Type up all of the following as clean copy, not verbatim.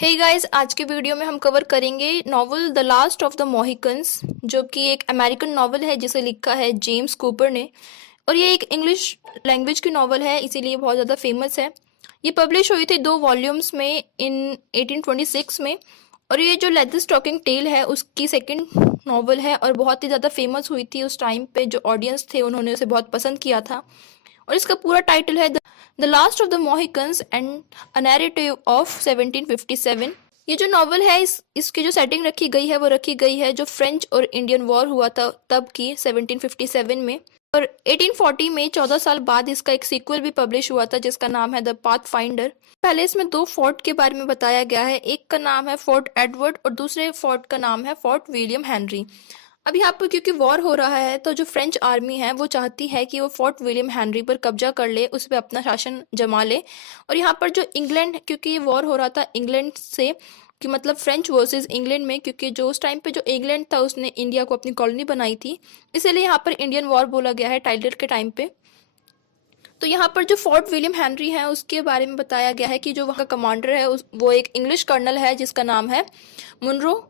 Hey guys, आज के video में हम कवर करेंगे novel the last of the Mohicans, जो कि एक अमेरिकन नॉवल है जिसे लिखा है जेम्स कूपर ने। और ये एक इंग्लिश लैंग्वेज की नॉवल है, इसीलिए बहुत ज़्यादा फेमस है। ये पब्लिश हुई थी 2 वॉल्यूम्स में इन 1826 में। और ये जो लेदर स्टॉकिंग टेल है उसकी सेकंड नॉवल है और बहुत ही ज़्यादा फेमस हुई थी उस टाइम पे। जो ऑडियंस थे उन्होंने उसे बहुत पसंद किया था। और इसका पूरा टाइटल है the last of the Mohicans and a narrative of 1757। ये जो नॉवल है इसकी जो सेटिंग रखी गई है वो रखी गई है जो फ्रेंच और इंडियन वॉर हुआ था तब की 1757 में। और 1840 में 14 साल बाद इसका एक सीक्वल भी पब्लिश हुआ था जिसका नाम है द पाथ फाइंडर। पहले इसमें 2 फोर्ट के बारे में बताया गया है, एक का नाम है फोर्ट एडवर्ड और दूसरे फोर्ट का नाम है फोर्ट विलियम हेनरी। अब यहाँ पर क्योंकि वॉर हो रहा है तो जो फ्रेंच आर्मी है वो चाहती है कि वो फोर्ट विलियम हेनरी पर कब्जा कर ले, उस पर अपना शासन जमा ले। और यहाँ पर जो इंग्लैंड, क्योंकि ये वॉर हो रहा था इंग्लैंड से, कि मतलब फ्रेंच वर्सेस इंग्लैंड में, क्योंकि जो उस टाइम पे जो इंग्लैंड था उसने इंडिया को अपनी कॉलोनी बनाई थी, इसीलिए यहाँ पर इंडियन वॉर बोला गया है टाइलर के टाइम पे। तो यहाँ पर जो फोर्ट विलियम हेनरी है उसके बारे में बताया गया है कि जो वहाँ का कमांडर है वो एक इंग्लिश कर्नल है जिसका नाम है मुनरो।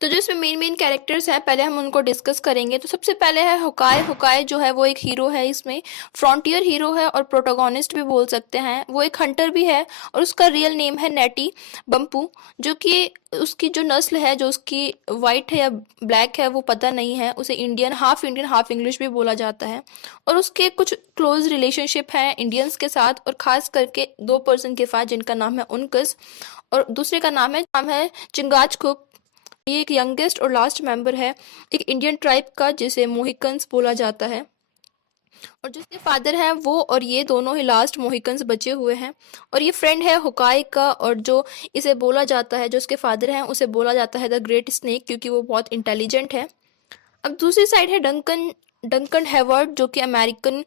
तो जो इसमें मेन कैरेक्टर्स हैं पहले हम उनको डिस्कस करेंगे। तो सबसे पहले है हुकाय। हुकाय जो है वो एक हीरो है, इसमें फ्रंटियर हीरो है और प्रोटोगोनिस्ट भी बोल सकते हैं। वो एक हंटर भी है और उसका रियल नेम है नेटी बम्पू, जो कि उसकी जो नस्ल है, जो उसकी वाइट है या ब्लैक है वो पता नहीं है। उसे इंडियन हाफ इंग्लिश भी बोला जाता है। और उसके कुछ क्लोज रिलेशनशिप हैं इंडियंस के साथ, और खास करके 2 पर्सन के साथ जिनका नाम है उनकस और दूसरे का नाम है चिंगाचकुक। ये एक यंगेस्ट और लास्ट मेंबर है एक इंडियन ट्राइब का जिसे मोहिकन्स बोला जाता है। और जो इसके फादर हैं वो और ये दोनों ही लास्ट मोहिकन्स बचे हुए हैं। और ये फ्रेंड है हुकाई का, और जो इसे बोला जाता है, जो इसके फादर हैं उसे बोला जाता है द ग्रेट स्नेक, क्योंकि वो बहुत इंटेलिजेंट है। अब दूसरी साइड है डंकन डंकन हैवर्ड, जो कि अमेरिकन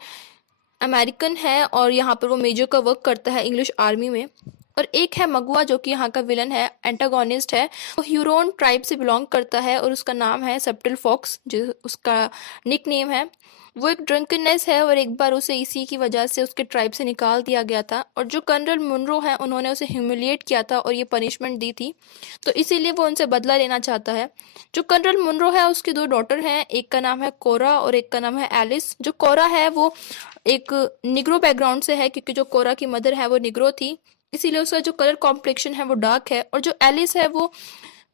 अमेरिकन है और यहाँ पर वो मेजर का वर्क करता है इंग्लिश आर्मी में। और एक है मगुआ, जो कि यहाँ का विलन है, एंटागोनिस्ट है। वो ह्यूरोन ट्राइब से बिलोंग करता है और उसका नाम है सब्टिल फॉक्स, जो उसका निक नेम है। वो एक ड्रंकनेस है और एक बार उसे इसी की वजह से उसके ट्राइब से निकाल दिया गया था। और जो कर्नल मुनरो है उन्होंने उसे ह्यूमिलिएट किया था और ये पनिशमेंट दी थी, तो इसीलिए वो उनसे बदला लेना चाहता है। जो कर्नल मुनरो है उसकी 2 डॉटर हैं, एक का नाम है कोरा और एक का नाम है एलिस। जो कोरा है वो एक निग्रो बैकग्राउंड से है, क्योंकि जो कोरा की मदर है वो निग्रो थी, इसीलिए उसका जो कलर कॉम्प्लेक्शन है वो डार्क है। और जो एलिस है वो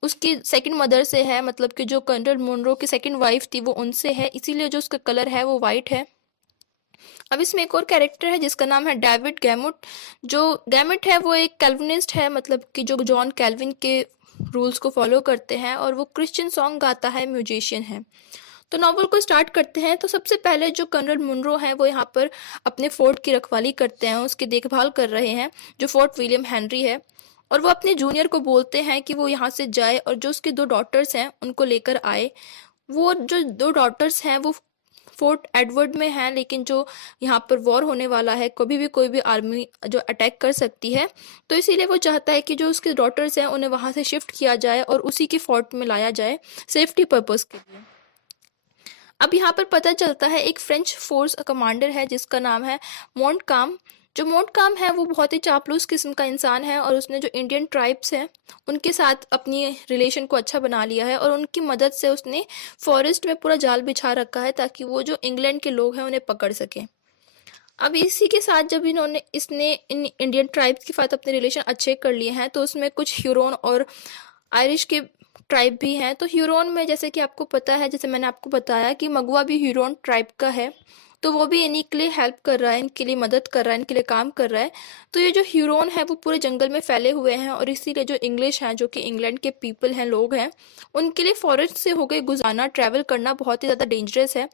उसकी सेकंड मदर से है, मतलब कि जो कर्नल मुनरो की सेकंड वाइफ थी वो उनसे है, इसीलिए जो उसका कलर है वो वाइट है। अब इसमें एक और कैरेक्टर है जिसका नाम है डेविड गैमुट। जो गैमुट है वो एक कैल्विनिस्ट है, मतलब कि जो जॉन कैल्विन के रूल्स को फॉलो करते हैं, और वो क्रिश्चियन सॉन्ग गाता है, म्यूजिशियन है। तो नॉवल को स्टार्ट करते हैं। तो सबसे पहले जो कर्नल मुनरो हैं वो यहाँ पर अपने फोर्ट की रखवाली करते हैं, उसकी देखभाल कर रहे हैं, जो फोर्ट विलियम हेनरी है। और वो अपने जूनियर को बोलते हैं कि वो यहाँ से जाए और जो उसकी 2 डॉटर्स हैं उनको लेकर आए। वो जो 2 डॉटर्स हैं वो फोर्ट एडवर्ड में हैं, लेकिन जो यहाँ पर वॉर होने वाला है, कभी भी कोई भी आर्मी जो अटैक कर सकती है, तो इसीलिए वो चाहता है कि जो उसके डॉटर्स हैं उन्हें वहाँ से शिफ्ट किया जाए और उसी की फोर्ट में लाया जाए सेफ्टी पर्पज़ के लिए। अब यहाँ पर पता चलता है एक फ्रेंच फोर्स कमांडर है जिसका नाम है मोंटकाम। जो मोंटकाम है वो बहुत ही चापलूस किस्म का इंसान है और उसने जो इंडियन ट्राइब्स हैं उनके साथ अपनी रिलेशन को अच्छा बना लिया है, और उनकी मदद से उसने फॉरेस्ट में पूरा जाल बिछा रखा है ताकि वो जो इंग्लैंड के लोग हैं उन्हें पकड़ सके। अब इसी के साथ जब इसने इन इंडियन ट्राइब्स के साथ अपने रिलेशन अच्छे कर लिए हैं, तो उसमें कुछ ह्यूरोन और आयरिश के ट्राइब भी हैं। तो ह्यूरोन में, जैसे कि आपको पता है, जैसे मैंने आपको बताया कि मगुआ भी ह्यूरोन ट्राइब का है, तो वो भी इन्हीं के लिए हेल्प कर रहा है, इनके लिए मदद कर रहा है, इनके लिए काम कर रहा है। तो ये जो ह्यूरोन है वो पूरे जंगल में फैले हुए हैं, और इसीलिए जो इंग्लिश हैं, जो कि इंग्लैंड के पीपल हैं, लोग हैं, उनके लिए फॉरेस्ट से होकर गुजारना, ट्रैवल करना बहुत ही ज़्यादा डेंजरस है।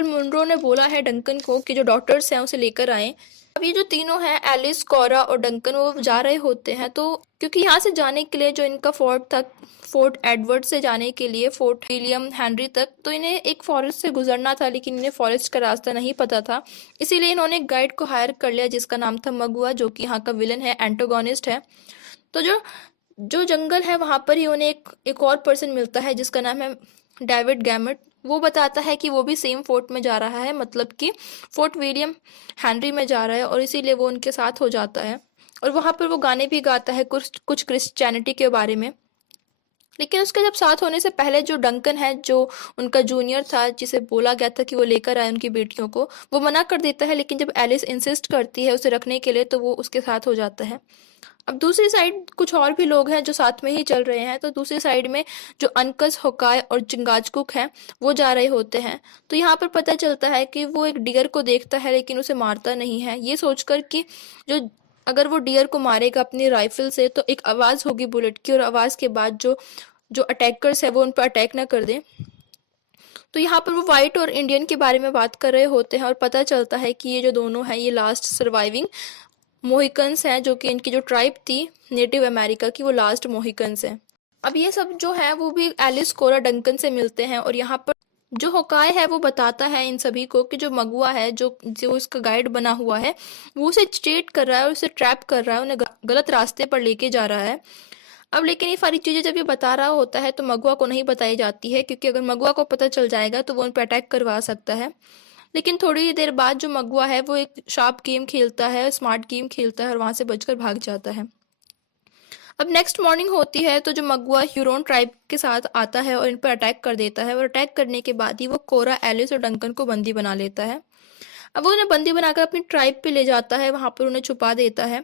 मुनरो ने बोला है डंकन को कि जो डॉटर्स हैं उसे लेकर आए। अब ये जो तीनों हैं, एलिस, कोरा और डंकन, वो जा रहे होते हैं। तो क्योंकि यहाँ से जाने के लिए जो इनका फोर्ट था, फोर्ट एडवर्ड से जाने के लिए फोर्ट विलियम हेनरी तक, तो इन्हें एक फॉरेस्ट से गुजरना था, लेकिन इन्हें फॉरेस्ट का रास्ता नहीं पता था, इसीलिए इन्होंने एक गाइड को हायर कर लिया जिसका नाम था मगुआ, जो कि यहाँ का विलन है, एंटागोनिस्ट है। तो जो जो जंगल है वहाँ पर ही उन्हें एक और पर्सन मिलता है जिसका नाम है डेविड गैमट। वो बताता है कि वो भी सेम फोर्ट में जा रहा है, मतलब कि फोर्ट विलियम हेनरी में जा रहा है, और इसीलिए वो उनके साथ हो जाता है। और वहाँ पर वो गाने भी गाता है कुछ कुछ क्रिश्चियनिटी के बारे में। लेकिन उसके जब साथ होने से पहले जो डंकन है, जो उनका जूनियर था, जिसे बोला गया था कि वो लेकर आए उनकी बेटियों को, वो मना कर देता है। लेकिन जब एलिस इंसिस्ट करती है उसे रखने के लिए, तो वो उसके साथ हो जाता है। अब दूसरी साइड कुछ और भी लोग हैं जो साथ में ही चल रहे हैं। तो दूसरी साइड में जो अनकस, होकाय और चिंगाचकुक हैं, वो जा रहे होते हैं। तो यहाँ पर पता चलता है कि वो एक डियर को देखता है लेकिन उसे मारता नहीं है, ये सोचकर कि जो अगर वो डियर को मारेगा अपनी राइफल से तो एक आवाज़ होगी बुलेट की, और आवाज़ के बाद जो जो अटैकर्स है वो उन पर अटैक ना कर दें। तो यहाँ पर वो वाइट और इंडियन के बारे में बात कर रहे होते हैं और पता चलता है कि ये जो दोनों हैं ये लास्ट सर्वाइविंग मोहिकन्स हैं, जो कि इनकी जो ट्राइब थी नेटिव अमेरिका की, वो लास्ट मोहिकन्स हैं। अब ये सब जो है वो भी एलिस कोरा डंकन से मिलते हैं, और यहाँ पर जो होकाय है वो बताता है इन सभी को कि जो मगुआ है, जो जो उसका गाइड बना हुआ है, वो उसे चीट कर रहा है और उसे ट्रैप कर रहा है, उन्हें गलत रास्ते पर लेके जा रहा है। अब लेकिन ये सारी चीज़ें जब ये बता रहा होता है तो मगुआ को नहीं बताई जाती है, क्योंकि अगर मगुआ को पता चल जाएगा तो वो उन पर अटैक करवा सकता है। लेकिन थोड़ी देर बाद जो मगुआ है वो एक शार्प गेम खेलता है, स्मार्ट गेम खेलता है और वहाँ से बचकर भाग जाता है। अब नेक्स्ट मॉर्निंग होती है तो जो मगुआ ह्यूरोन ट्राइब के साथ आता है और इन पर अटैक कर देता है, और अटैक करने के बाद ही वो कोरा, एलिस और डंकन को बंदी बना लेता है। अब वो उन्हें बंदी बनाकर अपनी ट्राइब पे ले जाता है, वहाँ पर उन्हें छुपा देता है,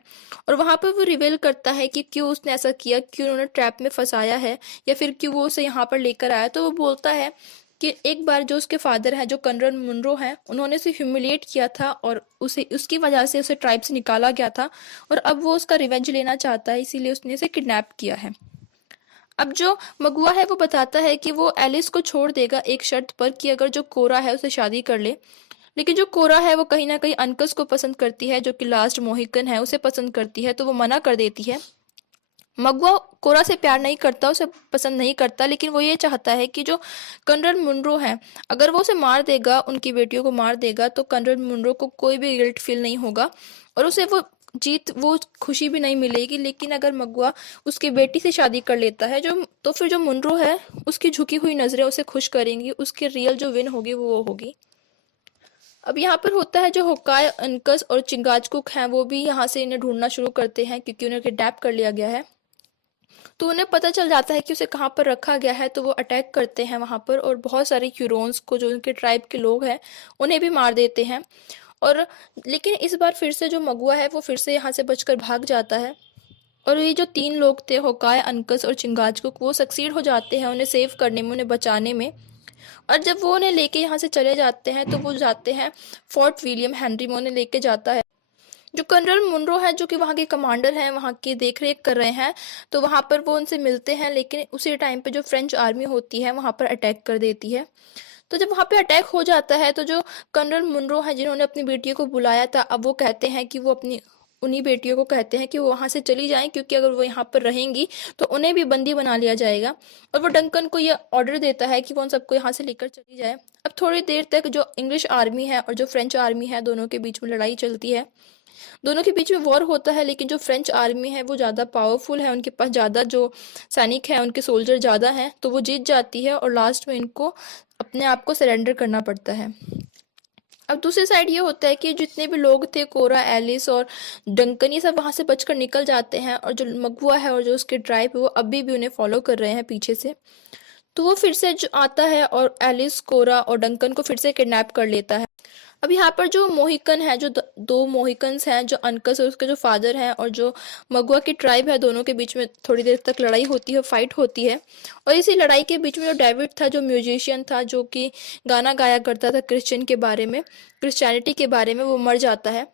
और वहाँ पर वो रिवील करता है कि क्यों उसने ऐसा किया, क्यों उन्होंने ट्रैप में फंसाया है, या फिर क्यों वो उसे यहाँ पर लेकर आया। तो वो बोलता है कि एक बार जो उसके फादर हैं, जो कर्नल मुनरो हैं, उन्होंने उसे ह्यूमिलिएट किया था और उसे उसकी वजह से उसे ट्राइब से निकाला गया था, और अब वो उसका रिवेंज लेना चाहता है, इसीलिए उसने उसे किडनैप किया है। अब जो मगुआ है वो बताता है कि वो एलिस को छोड़ देगा एक शर्त पर, कि अगर जो कोरा है उसे शादी कर ले। लेकिन जो कोरा है वो कहीं ना कहीं अनकस को पसंद करती है, जो कि लास्ट मोहिकन है, उसे पसंद करती है, तो वो मना कर देती है। मगुआ कोरा से प्यार नहीं करता, उसे पसंद नहीं करता, लेकिन वो ये चाहता है कि जो कर्नल मुनरो है, अगर वो उसे मार देगा, उनकी बेटियों को मार देगा, तो कर्नल मुनरो को कोई भी गिल्ट फील नहीं होगा और उसे वो खुशी भी नहीं मिलेगी। लेकिन अगर मगुआ उसकी बेटी से शादी कर लेता है, जो तो फिर जो मुनरो है उसकी झुकी हुई नजरें उसे खुश करेंगी, उसकी रियल जो विन होगी वो होगी। अब यहाँ पर होता है जो होकाय, अनकस और चिंगाचकुक हैं, वो भी यहाँ से इन्हें ढूंढना शुरू करते हैं, क्योंकि उन्हें किडनैप कर लिया गया है। तो उन्हें पता चल जाता है कि उसे कहाँ पर रखा गया है, तो वो अटैक करते हैं वहाँ पर, और बहुत सारे ह्यूरोन्स को, जो उनके ट्राइब के लोग हैं, उन्हें भी मार देते हैं। और लेकिन इस बार फिर से जो मगुआ है वो फिर से यहाँ से बचकर भाग जाता है, और ये जो तीन लोग थे, होकाय, अनकस और चिंगाचकुक, वो सक्सीड हो जाते हैं उन्हें सेव करने में, उन्हें बचाने में। और जब वो उन्हें लेके यहाँ से चले जाते हैं तो वो जाते हैं फोर्ट विलियम हेनरी में, उन्हें लेके जाता है। जो कर्नल मुनरो है, जो कि वहाँ के कमांडर हैं, वहाँ की देख रेख कर रहे हैं, तो वहाँ पर वो उनसे मिलते हैं। लेकिन उसी टाइम पे जो फ्रेंच आर्मी होती है वहाँ पर अटैक कर देती है। तो जब वहाँ पे अटैक हो जाता है तो जो कर्नल मुनरो है, जिन्होंने अपनी बेटियों को बुलाया था, अब वो कहते हैं कि वो अपनी उन्हीं बेटियों को कहते हैं कि वो वहाँ से चली जाएं, क्योंकि अगर वो यहाँ पर रहेंगी तो उन्हें भी बंदी बना लिया जाएगा। और वो डंकन को ये ऑर्डर देता है कि वो उन सबको यहाँ से लेकर चली जाए। अब थोड़ी देर तक जो इंग्लिश आर्मी है और जो फ्रेंच आर्मी है, दोनों के बीच में लड़ाई चलती है, दोनों के बीच में वॉर होता है। लेकिन जो फ्रेंच आर्मी है वो ज़्यादा पावरफुल है, उनके पास ज़्यादा जो सैनिक हैं, उनके सोल्जर ज़्यादा हैं, तो वो जीत जाती है और लास्ट में इनको अपने आप को सरेंडर करना पड़ता है। अब दूसरी साइड ये होता है कि जितने भी लोग थे, कोरा, एलिस और डंकन, ये सब वहाँ से बचकर निकल जाते हैं, और जो मगुआ है और जो उसके ट्राइब है वो अभी भी उन्हें फॉलो कर रहे हैं पीछे से। तो वो फिर से जो आता है और एलिस, कोरा और डंकन को फिर से किडनैप कर लेता है। अब यहाँ पर जो मोहिकन है, जो दो मोहिकन्स हैं, जो अनकस और उसके जो फादर हैं और जो मगुआ की ट्राइब है, दोनों के बीच में थोड़ी देर तक लड़ाई होती है, फाइट होती है। और इसी लड़ाई के बीच में जो डेविड था, जो म्यूजिशियन था, जो कि गाना गाया करता था क्रिश्चियन के बारे में, क्रिश्चियनिटी के बारे में, वो मर जाता है।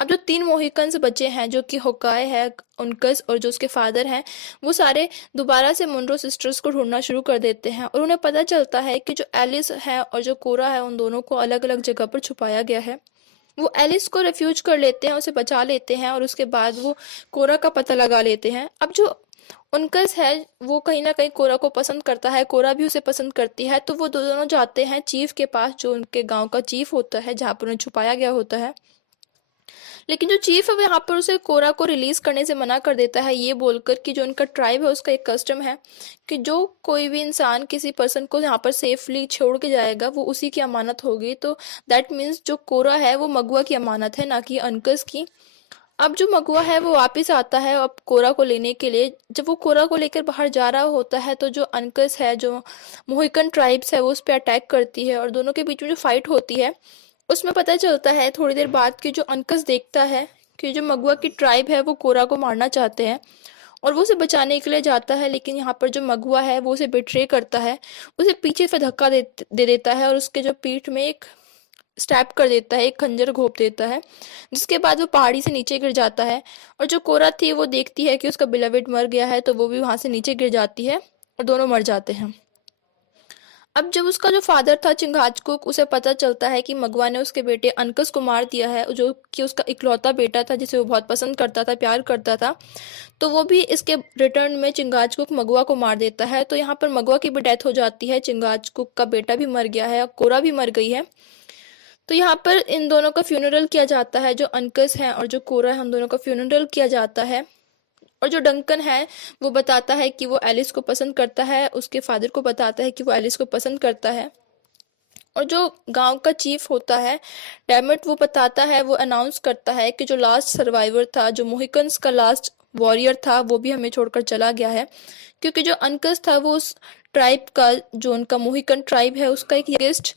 अब जो तीन मोहिकन्स बचे हैं, जो कि होकाय है, उनकस और जो उसके फादर हैं, वो सारे दोबारा से मुनरो सिस्टर्स को ढूंढना शुरू कर देते हैं, और उन्हें पता चलता है कि जो एलिस है और जो कोरा है, उन दोनों को अलग अलग जगह पर छुपाया गया है। वो एलिस को रिफ्यूज कर लेते हैं, उसे बचा लेते हैं, और उसके बाद वो कोरा का पता लगा लेते हैं। अब जो उनकस है वो कहीं ना कहीं कोरा को पसंद करता है, कोरा भी उसे पसंद करती है, तो वो दोनों जाते हैं चीफ के पास, जो उनके गांव का चीफ होता है, जहाँ पर उन्हें छुपाया गया होता है। लेकिन जो चीफ है वो यहाँ पर उसे कोरा को रिलीज करने से मना कर देता है, ये बोलकर कि जो उनका ट्राइब है उसका एक कस्टम है कि जो कोई भी इंसान किसी पर्सन को यहाँ पर सेफली छोड़ के जाएगा वो उसी की अमानत होगी। तो दैट मीन्स जो कोरा है वो मगुआ की अमानत है, ना कि अनकस की। अब जो मगुआ है वो वापस आता है अब कोरा को लेने के लिए। जब वो कोरा को लेकर बाहर जा रहा होता है तो जो अनकस है, जो मोहिकन ट्राइब्स है, वो उस पर अटैक करती है और दोनों के बीच में जो फाइट होती है उसमें पता चलता है थोड़ी देर बाद कि जो अनकस देखता है कि जो मगुआ की ट्राइब है वो कोरा को मारना चाहते हैं और वो उसे बचाने के लिए जाता है, लेकिन यहाँ पर जो मगुआ है वो उसे बिट्रे करता है, उसे पीछे से धक्का दे देता है और उसके जो पीठ में एक स्टैब कर देता है, एक खंजर घोंप देता है, जिसके बाद वो पहाड़ी से नीचे गिर जाता है। और जो कोरा थी वो देखती है कि उसका बिलवेड मर गया है तो वो भी वहां से नीचे गिर जाती है और दोनों मर जाते हैं। अब जब उसका जो फादर था चिंगाचकुक, उसे पता चलता है कि मगवा ने उसके बेटे अनकस को मार दिया है, जो कि उसका इकलौता बेटा था जिसे वो बहुत पसंद करता था, प्यार करता था, तो वो भी इसके रिटर्न में चिंगाचकुक मगवा को मार देता है। तो यहाँ पर मगवा की भी डेथ हो जाती है, चिंगाचकुक का बेटा भी मर गया है और कोरा भी मर गई है। तो यहाँ पर इन दोनों का फ्यूनरल किया जाता है, जो अनकस है और जो कोरा है उन दोनों का फ्यूनरल किया जाता है। और जो डंकन है वो बताता है कि वो एलिस को पसंद करता है, उसके फादर को बताता है कि वो एलिस को पसंद करता है। और जो गांव का चीफ होता है डैमिट, वो बताता है, वो अनाउंस करता है कि जो लास्ट सर्वाइवर था, जो मोहिकन्स का लास्ट वॉरियर था, वो भी हमें छोड़कर चला गया है। क्योंकि जो अनकस था वो उस ट्राइब का, जो उनका मोहिकन ट्राइब है उसका एक यंगेस्ट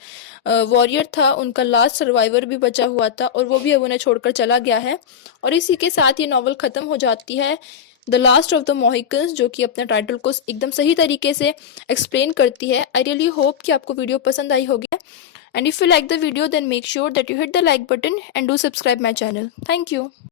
वॉरियर था, उनका लास्ट सर्वाइवर भी बचा हुआ था और वो भी अब उन्हें छोड़कर चला गया है। और इसी के साथ ये नॉवल खत्म हो जाती है, the last of the Mohicans, जो कि अपने टाइटल को एकदम सही तरीके से एक्सप्लेन करती है। आई रियली होप कि आपको वीडियो पसंद आई होगी, and if you like the video then make sure that you hit the like button and do subscribe my channel. Thank you.